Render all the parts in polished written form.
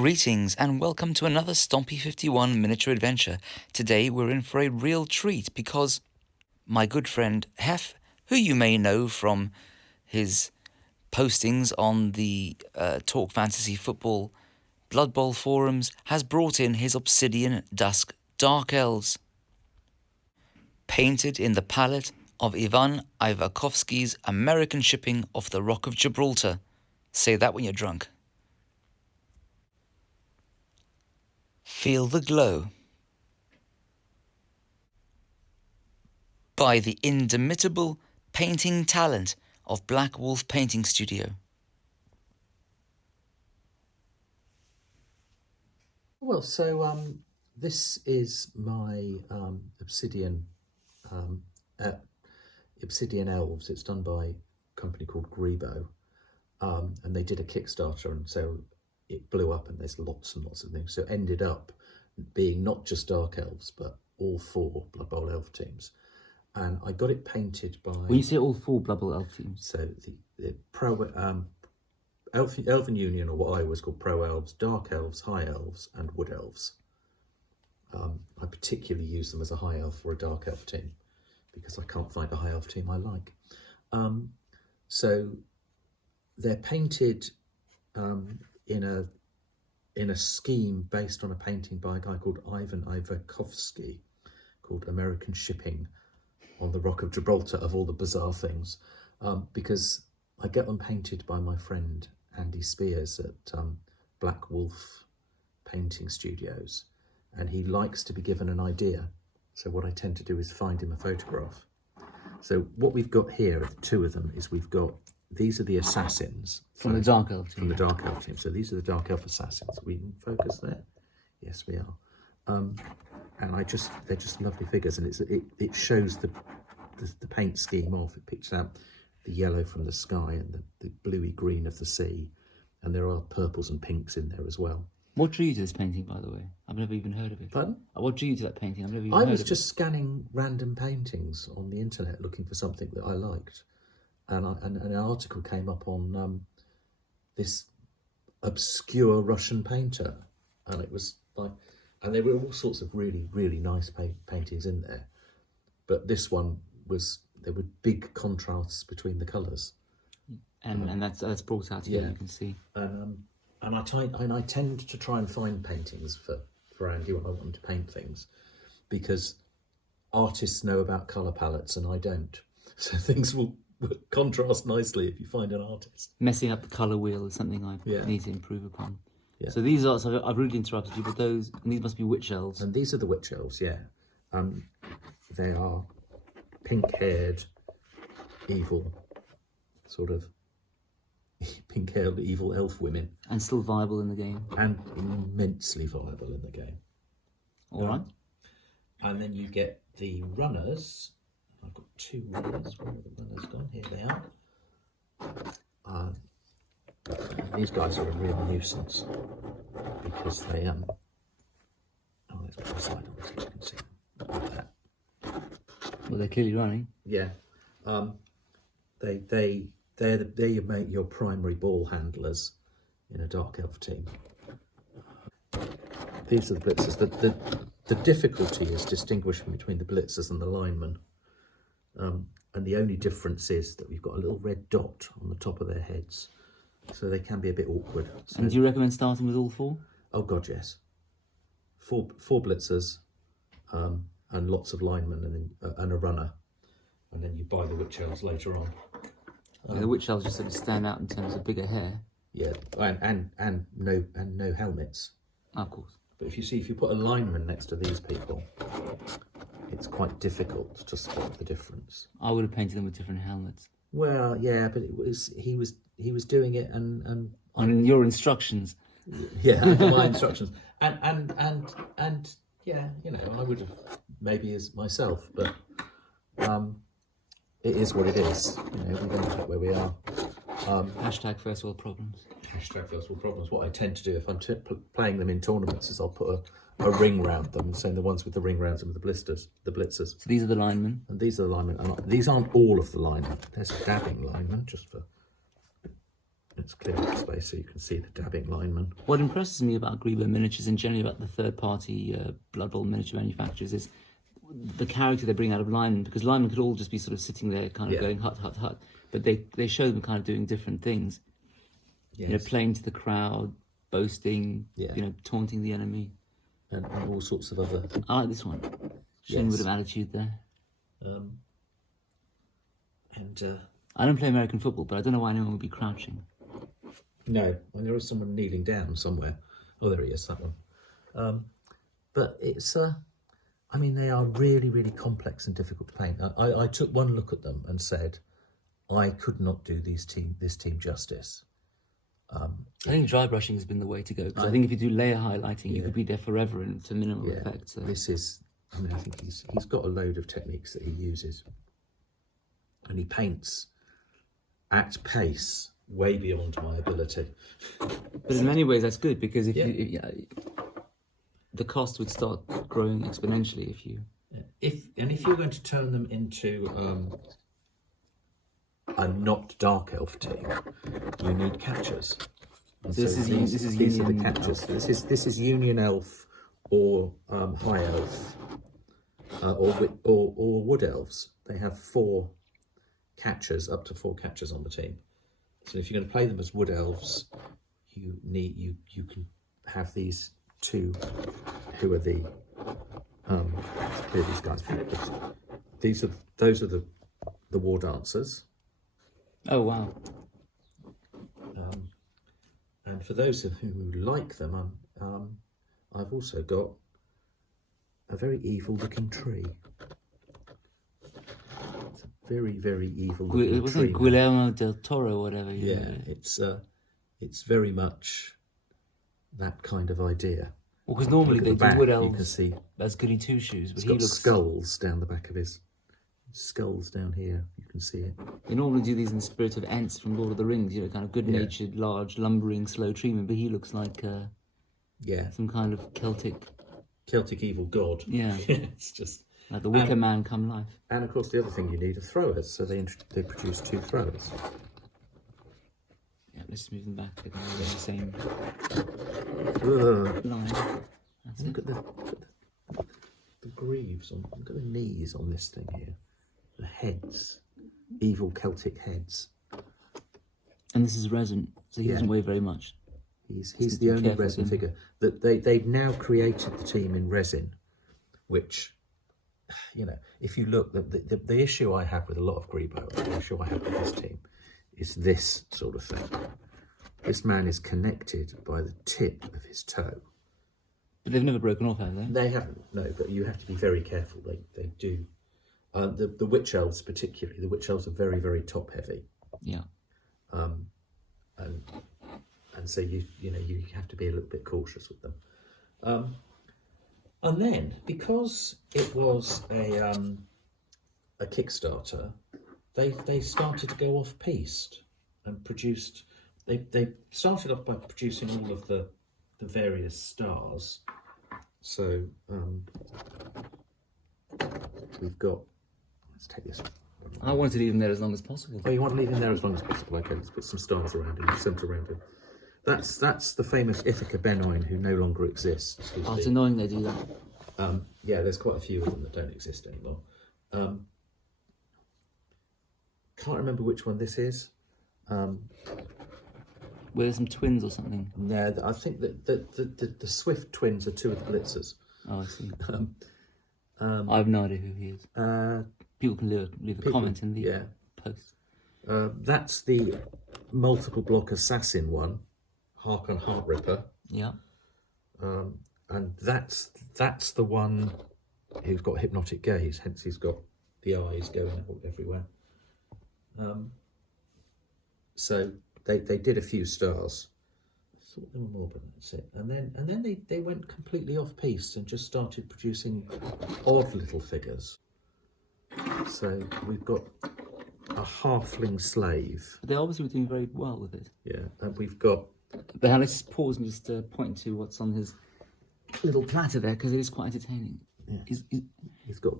Greetings and welcome to another Stompy 51 miniature adventure. Today we're in for a real treat because my good friend Hef, who you may know from his postings on the Talk Fantasy Football Blood Bowl forums, has brought in his Obsidian Dusk Dark Elves. Painted in the palette of Ivan Ivakovsky's American shipping of the Rock of Gibraltar. Say that when you're drunk. Feel the glow. By the indomitable painting talent of Black Wolf Painting Studio. Well, so this is my Obsidian Elves. It's done by a company called Greebo, and they did a Kickstarter, and so it blew up, and there's lots and lots of things. So it ended up being not just Dark Elves, but all four Blood Bowl Elf teams. And I got it painted by... When you say all four Blood Bowl Elf teams? So the Elven Union, or what I always call Pro Elves, Dark Elves, High Elves, and Wood Elves. I particularly use them as a High Elf or a Dark Elf team because I can't find a High Elf team I like. So they're painted in a scheme based on a painting by a guy called Ivan Ivakovsky, called American Shipping on the Rock of Gibraltar, of all the bizarre things, because I get them painted by my friend Andy Spears at Black Wolf Painting Studios, and he likes to be given an idea. So what I tend to do is find him a photograph. So what we've got here, two of them, is these are the assassins. From the Dark Elf team. From the Dark Elf team. So these are the Dark Elf assassins. We can focus there? Yes, we are. And they're just lovely figures, and it shows the paint scheme off. It picks out the yellow from the sky and the bluey green of the sea, and there are purples and pinks in there as well. What drew you to this painting, by the way? I've never even heard of it. Pardon? What drew you to that painting? I've never even heard of it. I was just scanning random paintings on the internet looking for something that I liked, and an article came up on this obscure Russian painter, and it was like, and there were all sorts of really, really nice paintings in there, but this one there were big contrasts between the colours, and that's brought out here. You can see. And I tend to try and find paintings for Andy when I want him to paint things, because artists know about colour palettes and I don't. So things will contrast nicely if you find an artist. Messing up the colour wheel is something I need to improve upon. Yeah. So these are, so I've really interrupted you, but those, and these must be witch elves. And these are the witch elves, yeah. They are pink-haired, evil, sort of pink-haired evil elf women. And still viable in the game. And immensely viable in the game. All right. And then you get the runners. I've got two runners. Where are the runners gone? Here they are. These guys are a real nuisance because they let's put the side on so you can see them like that. Well, they're clearly running. Yeah. They're your primary ball handlers in a Dark Elf team. These are the blitzers. The difficulty is distinguishing between the blitzers and the linemen. And the only difference is that we've got a little red dot on the top of their heads, so they can be a bit awkward. So, and do you recommend starting with all four? Oh God, yes. Four blitzers, and lots of linemen, and a runner, and then you buy the witch elves later on. The witch elves just sort of stand out in terms of bigger hair. Yeah, and no helmets. Of course. But if you put a lineman next to these people, it's quite difficult to spot the difference. I would have painted them with different helmets. Well, yeah, but he was doing it and on your instructions. Yeah, under my instructions, and yeah, you know, I would have maybe as myself, but it is what it is. You know, we don't know where we are. Hashtag first world problems. Hashtag first world problems. What I tend to do if I'm playing them in tournaments is I'll put a ring round them, saying the ones with the ring rounds them with the blitzers. So these are the linemen? And these are the linemen. And these aren't all of the linemen. There's a dabbing lineman, just for Let's clear up space so you can see the dabbing lineman. What impresses me about Greebo miniatures and generally about the third-party Blood Bowl miniature manufacturers is the character they bring out of linemen, because linemen could all just be sort of sitting there kind of going hut, hut, hut, but they show them kind of doing different things. Yes. Playing to the crowd, boasting, Yeah. taunting the enemy. And all sorts of other... I like this one. Showing a bit of attitude there. I don't play American football, but I don't know why anyone would be crouching. No, and there is someone kneeling down somewhere. Oh, there he is, that one. But it's, they are really, really complex and difficult to paint. I took one look at them and said, I could not do this team justice. I think dry brushing has been the way to go, because I think if you do layer highlighting, you could be there forever and to minimal effect. So. This is, I think he's got a load of techniques that he uses. And he paints at pace, way beyond my ability. But in many ways, that's good, because the cost would start growing exponentially if you... If you're going to turn them into a not dark elf team, you need catchers. These are the catchers. This is Union Elf or High Elf or Wood Elves. They have 4 catchers, up to 4 catchers on the team. So if you're going to play them as Wood Elves, you can have these 2 who are the clear these guys. Those are the war dancers. Oh wow. And for those of you who like them, I've also got a very evil-looking tree. It's a very, very evil-looking tree. Wasn't it Guillermo del Toro or whatever? It's very much that kind of idea. Well, because normally they do Wood Elves. You can see that's goody two shoes, but he looks skulls down the back of his skulls down here. You can see it. They normally do these in the spirit of Ents from Lord of the Rings, kind of good-natured, large, lumbering, slow treatment. But he looks like some kind of Celtic evil god. Yeah, it's just like the Wicker Man come life. And of course, the other thing you need are throwers. So they produce 2 throwers. Yeah, let's move them back. They're going to be the same line. Look at the greaves on. Look at the knees on this thing here. The heads, evil Celtic heads. And this is resin, so he doesn't weigh very much. He's the only resin figure that they've now created the team in resin, which, if you look, the issue I have with a lot of Greebo, the issue I have with this team, is this sort of thing. This man is connected by the tip of his toe. But they've never broken off, have they? They haven't, no, but you have to be very careful. They do. The Witch Elves particularly, the Witch Elves are very, very top heavy. Yeah. And so you have to be a little bit cautious with them. And then, because it was a Kickstarter, they started to go off-piste and produced. They started off by producing all of the various stars. So we've got. Let's take this. I want to leave them there as long as possible. Oh, you want to leave him there as long as possible? Okay, let's put some stars around him, centre around him. That's the famous Ithaca Benoin, who no longer exists. Oh, it's annoying they do that. Yeah, there's quite a few of them that don't exist anymore. Can't remember which one this is. Were there some twins or something? No, I think that the Swift twins are 2 of the Blitzers. Oh, I see. I have no idea who he is. People can leave a comment in the post. That's the multiple block assassin one, Harkon Heartripper. Yeah. And that's the one who's got hypnotic gaze, hence he's got the eyes going out everywhere. So they did a few stars. I thought there were more, but that's it. And then they went completely off-piste and just started producing odd little figures. So we've got a halfling slave. They obviously were doing very well with it. Yeah, and we've got... But let's just pause and just point to what's on his little platter there, because it is quite entertaining. Yeah. He's got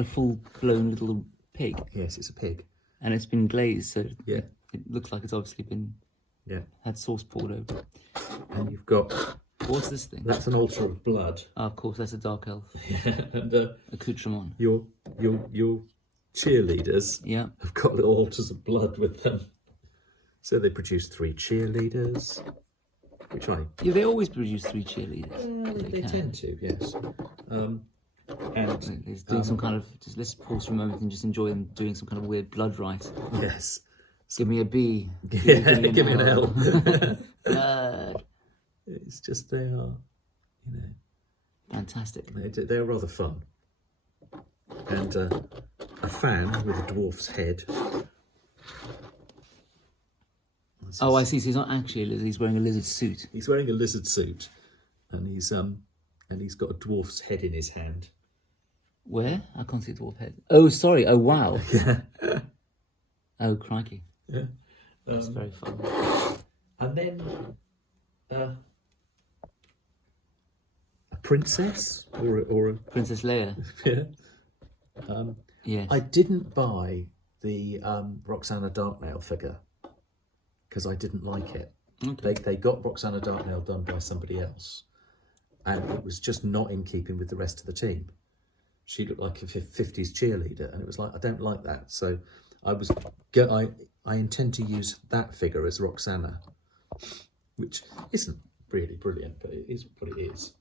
a full-blown little pig. Yes, it's a pig. And it's been glazed, so yeah, It looks like it's obviously been had sauce poured over. And you've got, What's this thing? that's an altar of blood. Of course, that's a dark elf And accoutrement. your cheerleaders Yeah. have got little altars of blood with them. So they produce 3 cheerleaders, which Yeah, they always produce 3 cheerleaders. they tend to, yes. And He's doing some kind of. Just let's pause for a moment and just enjoy them doing some kind of weird blood rite. yes, Give me a B. give me an L. Blood. It's just they are, Fantastic. they're rather fun. And a fan with a dwarf's head. Oh, I see. So he's not actually a lizard. He's wearing a lizard suit. He's wearing a lizard suit, and he's got a dwarf's head in his hand. Where? I can't see a dwarf head. Oh, sorry. Oh, wow. Oh, crikey. Yeah. That's very fun. And then a princess or a Princess Leia. yeah. Yes. I didn't buy the Roxana Darknail figure because I didn't like it. Okay. They got Roxana Darknail done by somebody else, and it was just not in keeping with the rest of the team. She looked like a 50s cheerleader, and it was like, I don't like that. So I intend to use that figure as Roxana, which isn't really brilliant, but it is what it is.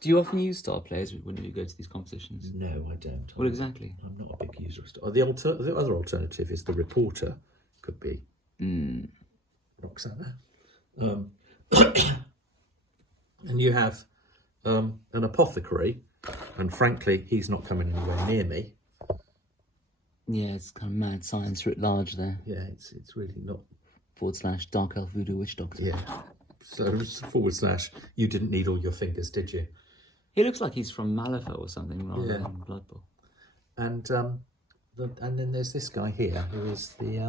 Do you often use star players when you go to these competitions? No, I don't. What exactly? I'm not a big user of star. The other alternative is the reporter. Could be Roxana. And you have an apothecary, and frankly, he's not coming anywhere near me. Yeah, it's kind of mad science writ large there. Yeah, it's really not. / Dark Elf Voodoo Witch Doctor. Yeah. So / you didn't need all your fingers, did you? He looks like he's from Malifaux or something rather than Blood Bowl. And then there's this guy here who is the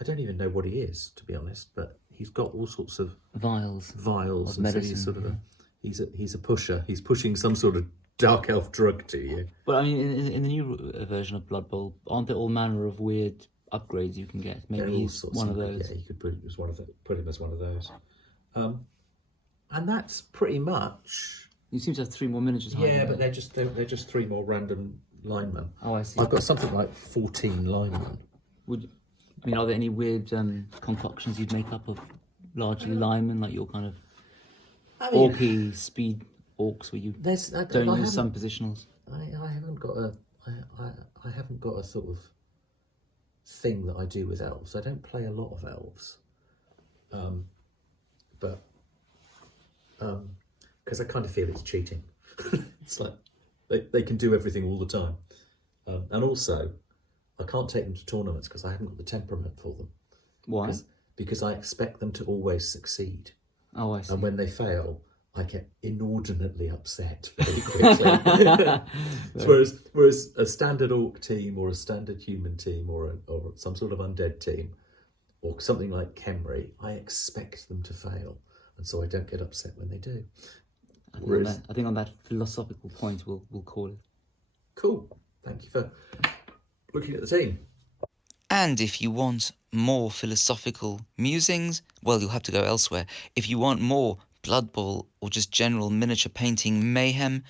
I don't even know what he is, to be honest, but he's got all sorts of vials of medicine. So he's sort of he's a pusher. He's pushing some sort of dark elf drug to you. But I mean, in the new version of Blood Bowl, aren't there all manner of weird upgrades you can get? Maybe he's one of those. Yeah, you could put him as one of those. And that's pretty much. You seem to have 3 more miniatures. Yeah, but they're just 3 more random linemen. Oh, I see. I've got something like 14 linemen. Are there any weird concoctions you'd make up of largely linemen, like your kind of orky speed orcs, where you don't use some positionals? I haven't got a sort of thing that I do with elves. I don't play a lot of elves, but because I kind of feel it's cheating. It's like they can do everything all the time, and also I can't take them to tournaments because I haven't got the temperament for them. Why? Because I expect them to always succeed. Oh, I see. And when they fail, I get inordinately upset very quickly. whereas a standard orc team or a standard human team or some sort of undead team or something like Khemri, I expect them to fail. And so I don't get upset when they do. I think on that philosophical point, we'll call it. Cool. Thank you for looking at the team. And if you want more philosophical musings, well, you'll have to go elsewhere. If you want more Blood Bowl or just general miniature painting mayhem,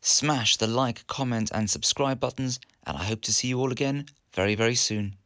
smash the like, comment and subscribe buttons, and I hope to see you all again very, very soon.